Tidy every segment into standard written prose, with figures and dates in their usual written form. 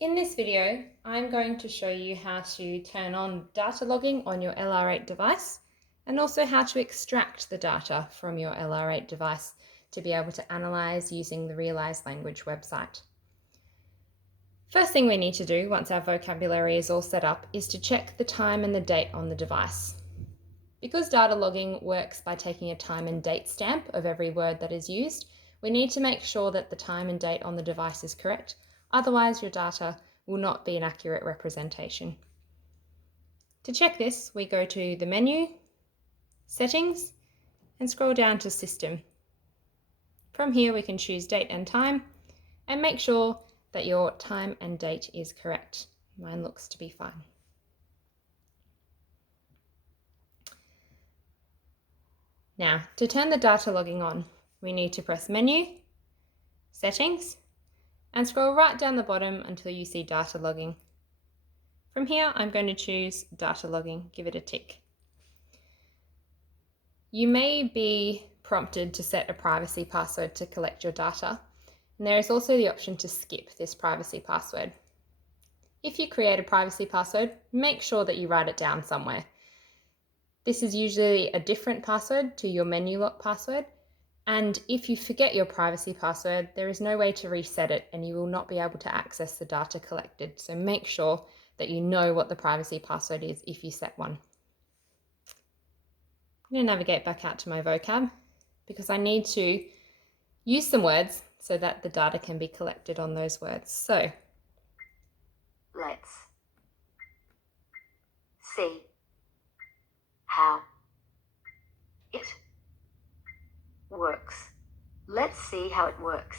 In this video, I'm going to show you how to turn on data logging on your LR8 device and also how to extract the data from your LR8 device to be able to analyze using the Realize Language website. First thing we need to do once our vocabulary is all set up is to check the time and the date on the device. Because data logging works by taking a time and date stamp of every word that is used, we need to make sure that the time and date on the device is correct. Otherwise, your data will not be an accurate representation. To check this, we go to the menu, Settings, and scroll down to System. From here, we can choose Date and Time, and make sure that your time and date is correct. Mine looks to be fine. Now, to turn the data logging on, we need to press Menu, Settings, and scroll right down the bottom until you see data logging. From here, I'm going to choose data logging, give it a tick. You may be prompted to set a privacy password to collect your data, and there is also the option to skip this privacy password. If you create a privacy password, make sure that you write it down somewhere. This is usually a different password to your menu lock password, and if you forget your privacy password, there is no way to reset it and you will not be able to access the data collected. So make sure that you know what the privacy password is if you set one. I'm going to navigate back out to my vocab because I need to use some words so that the data can be collected on those words. So, let's see how it works. Let's see how it works.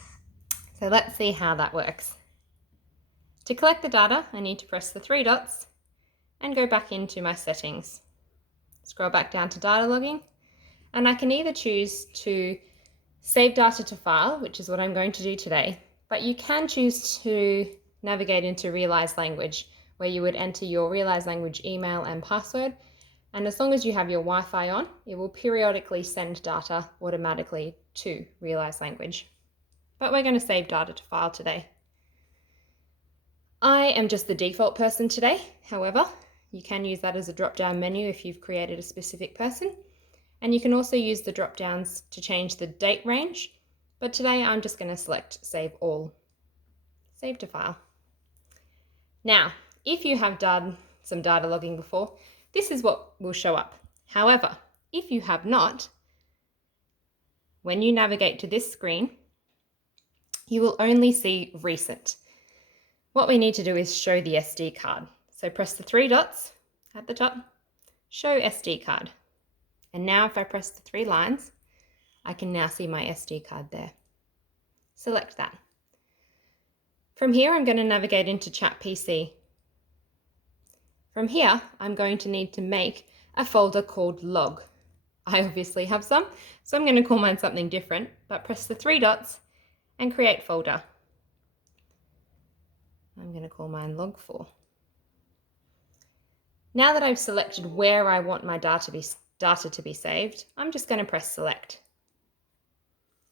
So let's see how that works. To collect the data, I need to press the three dots and go back into my settings. Scroll back down to data logging, and I can either choose to save data to file, which is what I'm going to do today, but you can choose to navigate into Realize Language, where you would enter your Realize Language email and password, and as long as you have your Wi-Fi on, it will periodically send data automatically to Realize Language. But we're going to save data to file today. I am just the default person today. However, you can use that as a drop-down menu if you've created a specific person. And you can also use the drop-downs to change the date range. But today I'm just going to select Save All. Save to file. Now, if you have done some data logging before, this is what will show up. However, if you have not, when you navigate to this screen, you will only see recent. What we need to do is show the SD card. So press the three dots at the top, show SD card. And now if I press the three lines, I can now see my SD card there. Select that. From here, I'm going to navigate into Chat PC. From here, I'm going to need to make a folder called log. I obviously have some, so I'm going to call mine something different, but press the three dots and create folder. I'm going to call mine log4. Now that I've selected where I want my data to be saved, I'm just going to press select.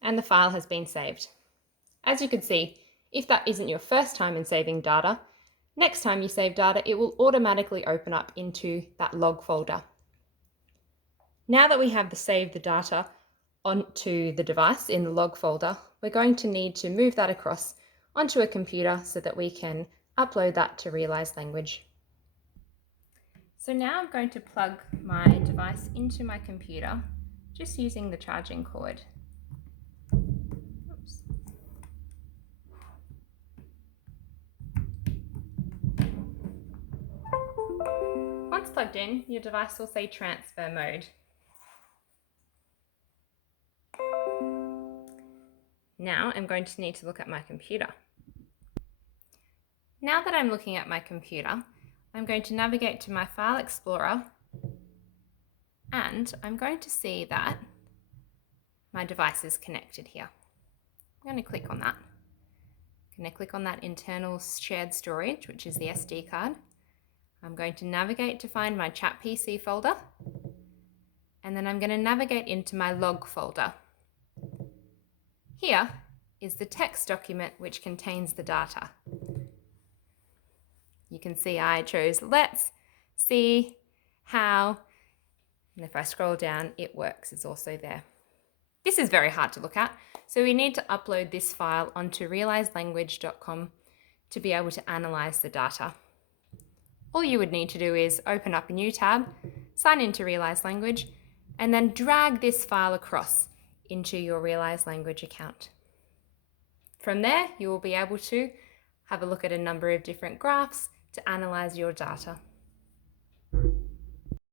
And the file has been saved. As you can see, if that isn't your first time in saving data, next time you save data, it will automatically open up into that log folder. Now that we have saved the data onto the device in the log folder, we're going to need to move that across onto a computer so that we can upload that to Realize Language. So now I'm going to plug my device into my computer, just using the charging cord. Oops. Once plugged in, your device will say transfer mode. Now I'm going to need to look at my computer. Now that I'm looking at my computer, I'm going to navigate to my File Explorer, and I'm going to see that my device is connected here. I'm going to click on that. I'm going to click on that internal shared storage, which is the SD card. I'm going to navigate to find my Chat PC folder, and then I'm going to navigate into my log folder. Here is the text document which contains the data. You can see I chose let's see how, and if I scroll down, it works. It's also there. This is very hard to look at, so we need to upload this file onto realizelanguage.com to be able to analyze the data. All you would need to do is open up a new tab, sign into Realize Language, and then drag this file across into your Realize Language account. From there, you will be able to have a look at a number of different graphs to analyze your data.